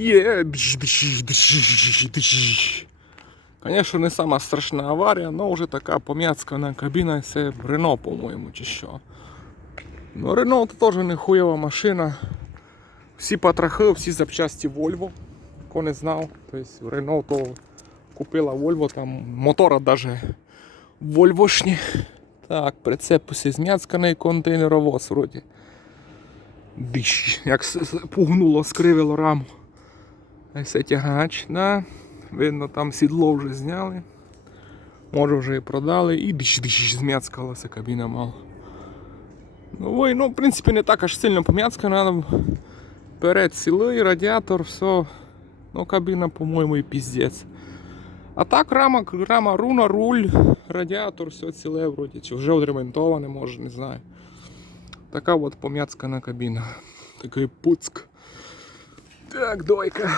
Є. дж. Конечно, не сама страшна аварія, але вже така пом'яцкана кабіна, це Рено, по-моєму, чи що. Ну, Рено це теж не хуєва машина. Всі потрохи, всі запчасті Volvo. Хто не знав. Тобто Рено то купила Volvo, там мотора даже Вольвошні. Так, прицеп зм'яцканий контейнеровоз вроді. Дищ, як пугнуло, скривило раму. Ось тягач, да. Видно, там сідло вже зняли. Може вже і продали. І зм'яцкалася кабіна мало. Ну, ой, ну, в принципі, не так аж сильно пом'яцкана. Перед цілий, радіатор, все. Ну, кабіна, по-моєму, і піздець. А так рама, рама руна, руль, радіатор, все ціле вроді. Чи вже відремонтоване, може, не знаю. Така от пом'яцкана кабіна. Такий пуцк. Так, дойка.